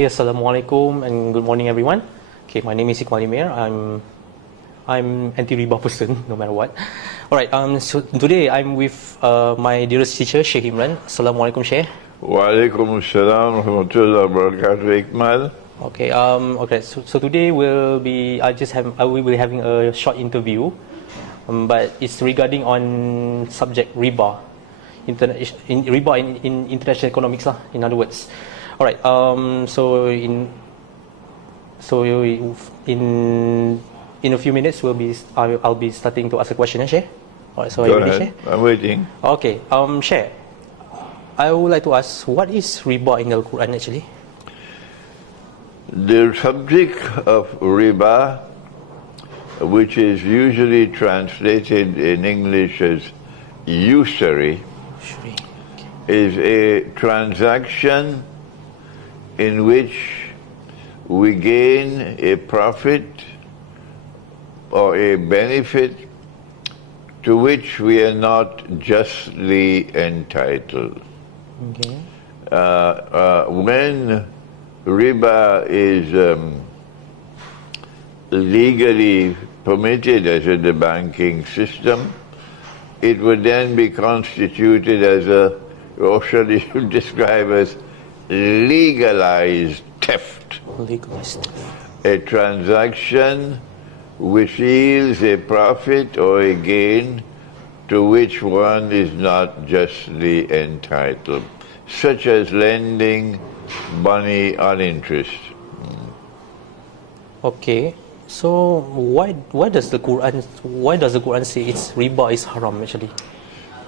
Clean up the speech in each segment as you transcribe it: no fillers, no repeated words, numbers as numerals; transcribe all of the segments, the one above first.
Okay, Assalamualaikum and good morning everyone. Okay, my name is Iqbal Imir. I'm anti-riba person, no matter what. Alright, so today I'm with my dearest teacher, Sheikh Imran. Assalamualaikum, Sheikh. Waalaikumsalam warahmatullahi wabarakatuh, Iqbal. Okay, so today I will be having a short interview, but it's regarding on subject riba, riba in international economics lah. In other words, alright. So in a few minutes I'll be starting to ask a question, Sheikh. Alright, so Go are you ready, ahead. Sheikh? I'm waiting. Okay, Sheikh, I would like to ask, what is riba in the Quran actually? The subject of riba, which is usually translated in English as usury, is a transaction in which we gain a profit or a benefit to which we are not justly entitled. Okay. When riba is legally permitted as in the banking system, it would then be constituted as or shall you describe as legalized theft. Legalized. A transaction which yields a profit or a gain to which one is not justly entitled, such as lending money on interest. Okay, so why does the Quran say it's riba is haram actually?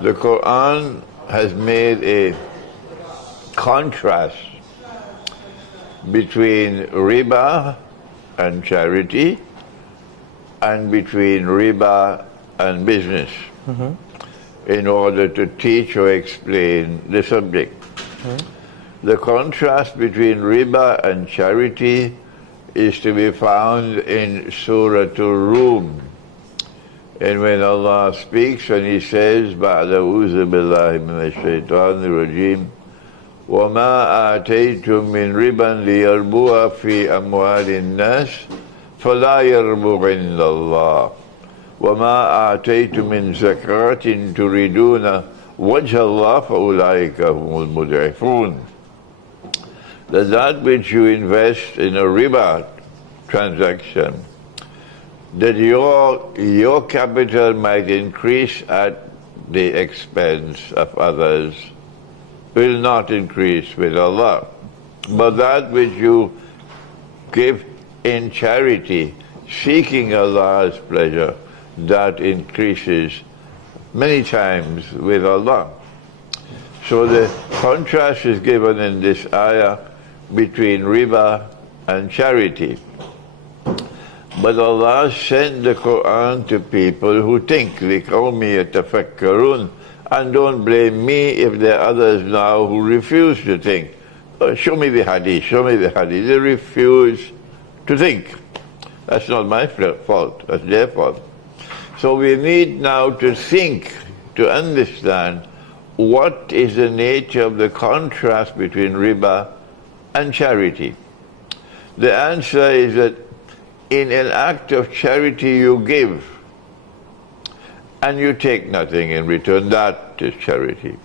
The Quran has made a contrast between riba and charity and between riba and business in order to teach or explain the subject. The contrast between riba and charity is to be found in Surah Rum. And when Allah speaks and He says, بَعْدَ أُوذُ بِاللَّهِ مِنَ الشَّيْطَانِ الرَّجِيمِ وَمَا آتَيْتُم مِّن رِبًا لِيَرْبُوَ فِي أَمْوَالِ النَّاسِ فَلَا يَرْبُ عِندَ اللَّهِ وَمَا آتَيْتُم مِّن زَكَاةٍ تُرِيدُونَ وَجْهَ اللَّهِ فَأُولَٰئِكَ هُمُ الْمُضْعِفُونَ. That which you invest in a riba transaction, that your capital might increase at the expense of others, will not increase with Allah. But that which you give in charity, seeking Allah's pleasure, that increases many times with Allah. So the contrast is given in this ayah between riba and charity. But Allah sent the Quran to people who think, لِقَوْمِ يَتَفَكَّرُونَ, and don't blame me if there are others now who refuse to think. Oh, show me the hadith, show me the hadith. They refuse to think. That's not my fault, that's their fault. So we need now to think, to understand what is the nature of the contrast between riba and charity. The answer is that in an act of charity you give and you take nothing in return. That is charity.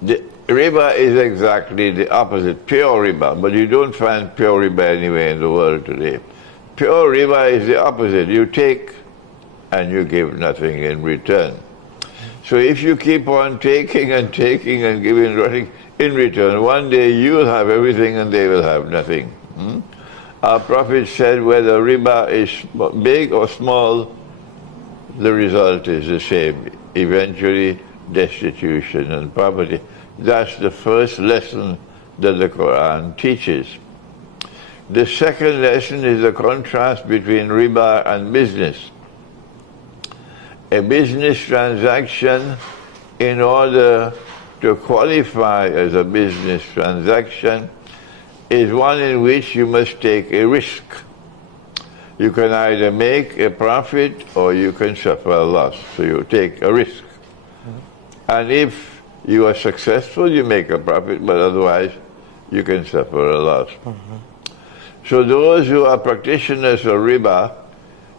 The riba is exactly the opposite, pure riba, but you don't find pure riba anywhere in the world today. Pure riba is the opposite. You take and you give nothing in return. So if you keep on taking and taking and giving nothing in return, one day you'll have everything and they will have nothing. Our Prophet said whether riba is big or small, the result is the same. Eventually, destitution and poverty. That's the first lesson that the Quran teaches. The second lesson is the contrast between riba and business. A business transaction, in order to qualify as a business transaction, is one in which you must take a risk. You can either make a profit or you can suffer a loss. So you take a risk. And if you are successful, you make a profit, but otherwise you can suffer a loss. So those who are practitioners of riba,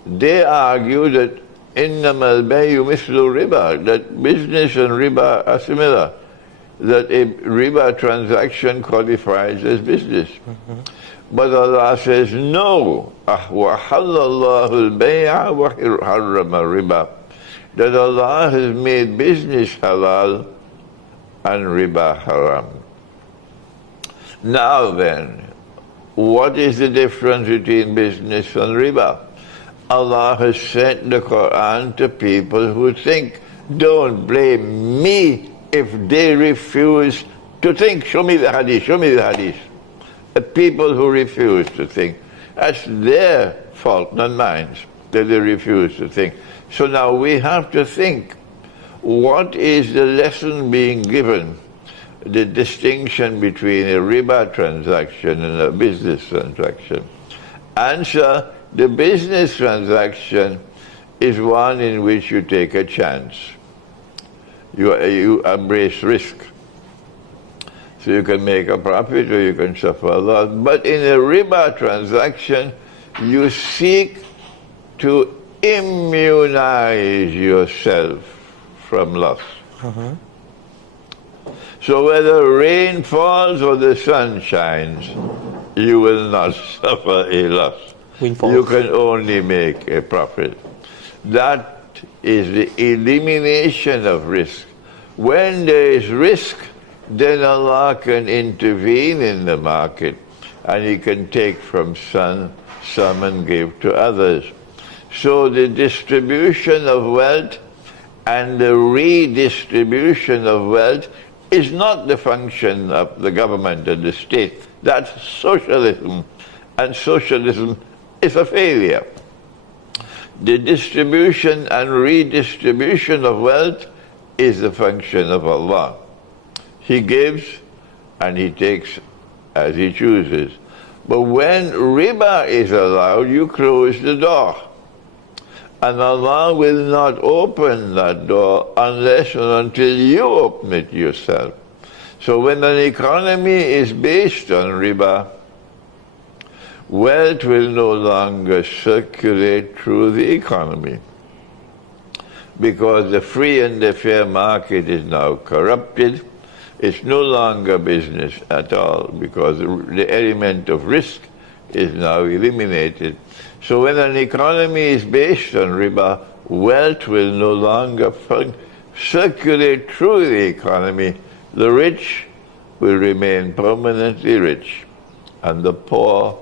they argue that innamal bayu mislu riba, that business and riba are similar, that a riba transaction qualifies as business. But Allah says, no, وَحَلَّ اللَّهُ الْبَيْعَ وَحَرَّمَ الرِّبَى, that Allah has made business halal and riba haram. Now then, what is the difference between business and riba? Allah has sent the Quran to people who think. Don't blame me if they refuse to think. Show me the hadith, show me the hadith. The people who refuse to think, that's their fault, not mine, that they refuse to think. So now we have to think, what is the lesson being given? The distinction between a riba transaction and a business transaction. Answer, the business transaction is one in which you take a chance. You embrace risk. So you can make a profit or you can suffer a loss. But in a riba transaction, you seek to immunize yourself from loss. So whether rain falls or the sun shines, you will not suffer a loss. Windfall. You can only make a profit. That is the elimination of risk. When there is risk, then Allah can intervene in the market and He can take from some and give to others. So the distribution of wealth and the redistribution of wealth is not the function of the government and the state. That's socialism, and socialism is a failure. The distribution and redistribution of wealth is the function of Allah. He gives and He takes as He chooses. But when riba is allowed, you close the door. And Allah will not open that door unless and until you open it yourself. So when an economy is based on riba, wealth will no longer circulate through the economy, because the free and the fair market is now corrupted. It's no longer business at all, because the element of risk is now eliminated. So when an economy is based on riba, wealth will no longer circulate through the economy. The rich will remain permanently rich, and the poor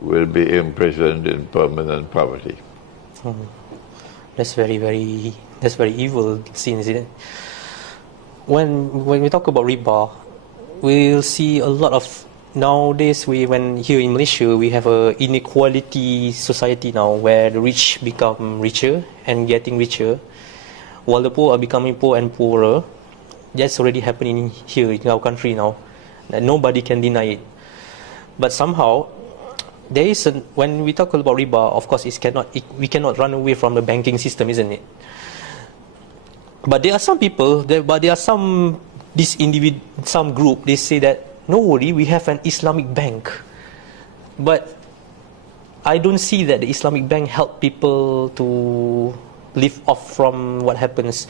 will be imprisoned in permanent poverty. That's very evil scene, isn't it? When we talk about riba, we'll see a lot of nowadays. When here in Malaysia, we have a inequality society now, where the rich become richer and getting richer, while the poor are becoming poor and poorer. That's already happening here in our country now. That nobody can deny it. But somehow, there is when we talk about riba, of course, we cannot run away from the banking system, isn't it? But there are some people, some group, they say that, no worry, we have an Islamic bank. But I don't see that the Islamic bank help people to live off from what happens.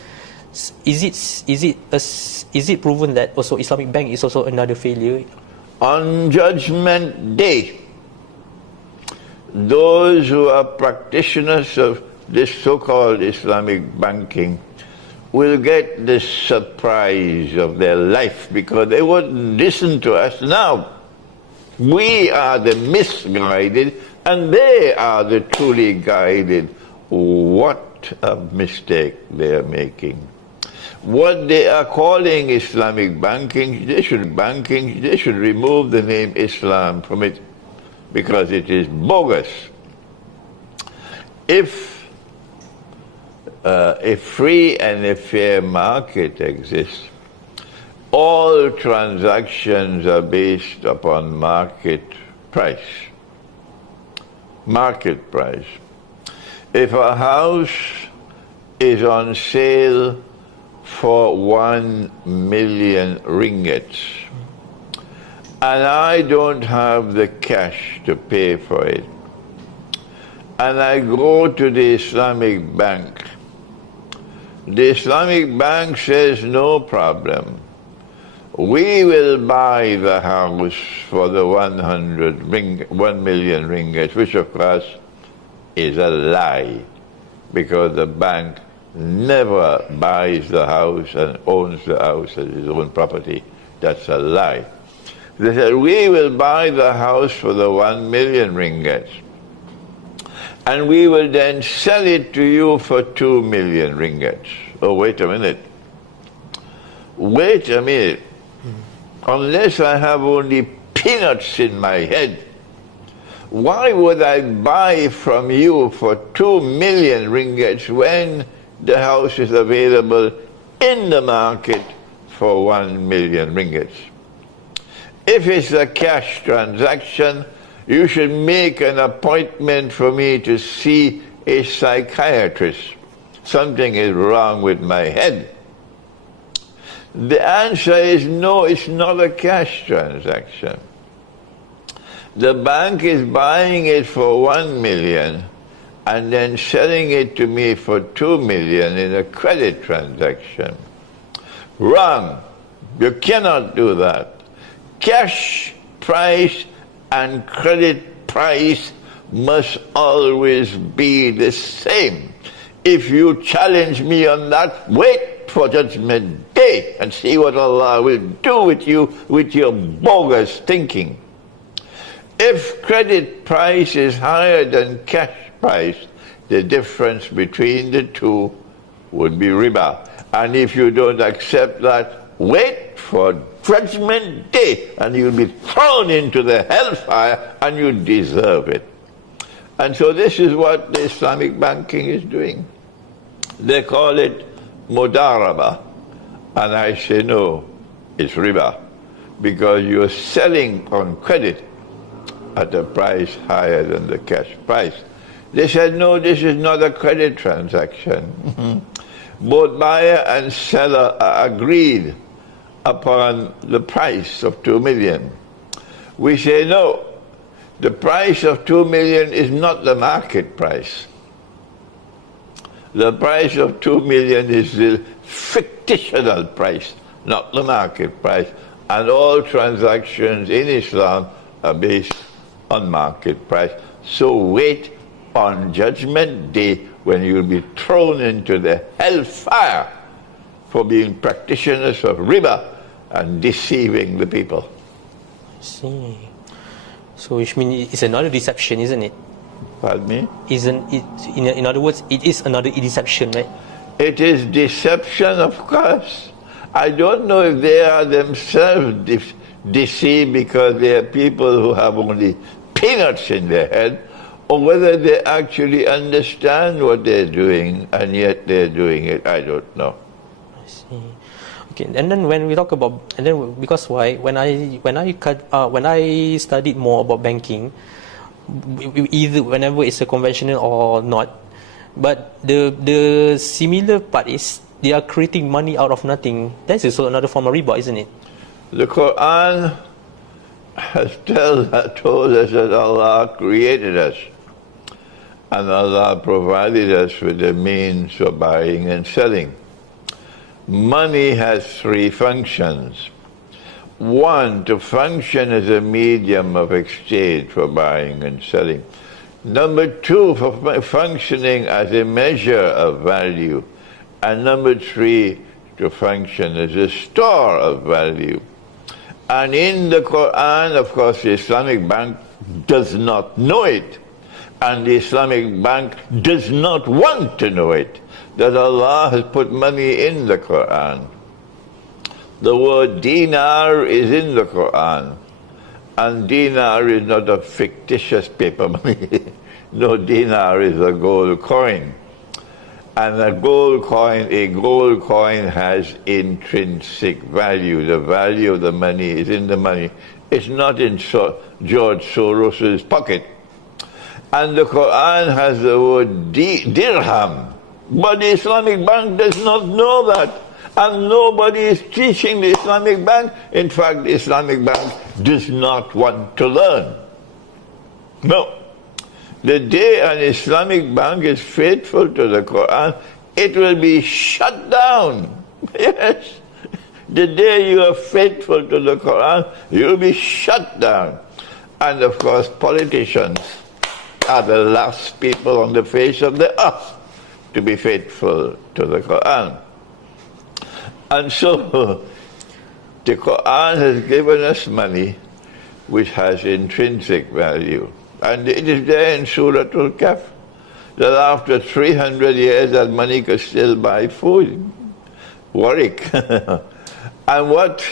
Is it proven that also Islamic bank is also another failure? On Judgment Day, those who are practitioners of this so-called Islamic banking will get the surprise of their life, because they wouldn't listen to us now. We are the misguided and they are the truly guided. What a mistake they are making. What they are calling Islamic banking, they should remove the name Islam from it, because it is bogus. If a free and a fair market exists, all transactions are based upon market price. Market price. If a house is on sale for 1 million ringgits, and I don't have the cash to pay for it, and I go to the Islamic bank, the Islamic bank says, no problem. We will buy the house for the 1 million ringgit, which of course is a lie, because the bank never buys the house and owns the house as his own property. That's a lie. They said, we will buy the house for the 1 million ringgit, and we will then sell it to you for 2 million ringgit. Oh, wait a minute. Wait a minute. Unless I have only peanuts in my head, why would I buy from you for 2 million ringgits when the house is available in the market for 1 million ringgits? If it's a cash transaction, you should make an appointment for me to see a psychiatrist. Something is wrong with my head. The answer is no, it's not a cash transaction. The bank is buying it for 1 million and then selling it to me for 2 million in a credit transaction. Wrong. You cannot do that. Cash price and credit price must always be the same. If you challenge me on that, wait for Judgment Day and see what Allah will do with you with your bogus thinking. If credit price is higher than cash price, the difference between the two would be riba. And if you don't accept that, wait for Judgment Day and you'll be thrown into the hellfire and you deserve it. And so this is what the Islamic banking is doing. They call it mudaraba. And I say, no, it's riba, because you're selling on credit at a price higher than the cash price. They said, no, this is not a credit transaction. Both buyer and seller are agreed upon the price of 2 million. We say, no, the price of 2 million is not the market price. The price of 2 million is the fictional price, not the market price. And all transactions in Islam are based on market price. So wait on Judgment Day when you'll be thrown into the hellfire for being practitioners of riba and deceiving the people. I see. So which means it's another deception, isn't it? Pardon me? Isn't it, in other words, it is another deception, right? It is deception, of course. I don't know if they are themselves deceived because they are people who have only peanuts in their head, or whether they actually understand what they're doing and yet they're doing it. I don't know. I see. Okay, and then when we talk about, and then because why? When I studied more about banking, either whenever it's a conventional or not, but the similar part is they are creating money out of nothing. That's also another form of riba, isn't it? The Quran has told us that Allah created us and Allah provided us with the means of buying and selling. Money has 3 functions. 1, to function as a medium of exchange for buying and selling. Number 2, for functioning as a measure of value. And number 3, to function as a store of value. And in the Quran, of course, the Islamic Bank does not know it. And the Islamic Bank does not want to know it, that Allah has put money in the Quran. The word dinar is in the Quran. And dinar is not a fictitious paper money. No, dinar is a gold coin. And a gold coin has intrinsic value. The value of the money is in the money. It's not in George Soros's pocket. And the Quran has the word dirham. But the Islamic Bank does not know that. And nobody is teaching the Islamic Bank. In fact, the Islamic Bank does not want to learn. No. The day an Islamic bank is faithful to the Quran, it will be shut down. Yes. The day you are faithful to the Quran, you will be shut down. And of course, politicians are the last people on the face of the earth to be faithful to the Quran. And so, the Quran has given us money which has intrinsic value. And it is there in Surah Al-Kahf that after 300 years that money could still buy food. Warwick. And what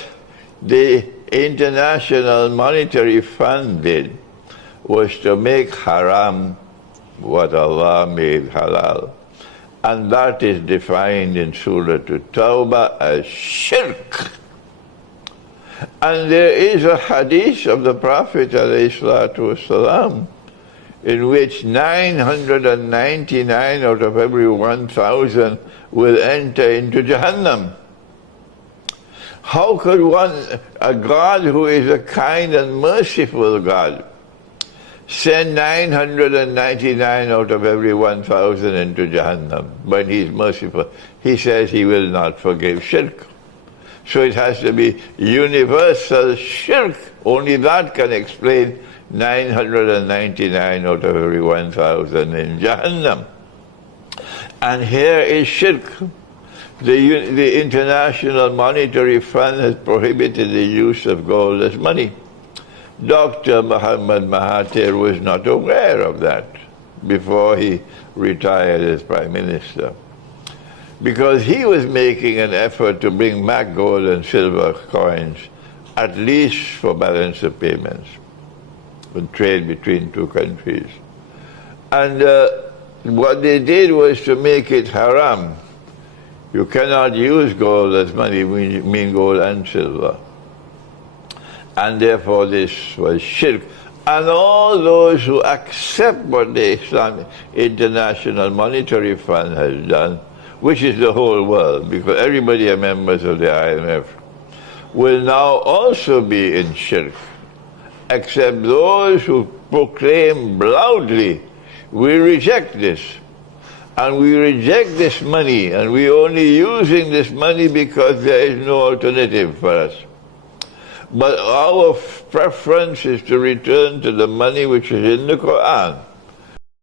the International Monetary Fund did was to make haram what Allah made halal. And that is defined in Surah At-Tawbah as shirk. And there is a hadith of the Prophet ﷺ in which 999 out of every 1,000 will enter into Jahannam. How could a God who is a kind and merciful God, send 999 out of every 1,000 into Jahannam when He is merciful? He says He will not forgive shirk. So it has to be universal shirk. Only that can explain 999 out of every 1,000 in Jahannam. And here is shirk. The International Monetary Fund has prohibited the use of gold as money. Dr. Muhammad Mahathir was not aware of that before he retired as Prime Minister, because he was making an effort to bring back gold and silver coins, at least for balance of payments, for trade between two countries. And what they did was to make it haram. You cannot use gold as money, mean gold and silver. And therefore this was shirk. And all those who accept what the Islamic International Monetary Fund has done, which is the whole world, because everybody are members of the IMF, will now also be in shirk, except those who proclaim loudly, we reject this. And we reject this money, and we're only using this money because there is no alternative for us. But our preference is to return to the money which is in the Quran.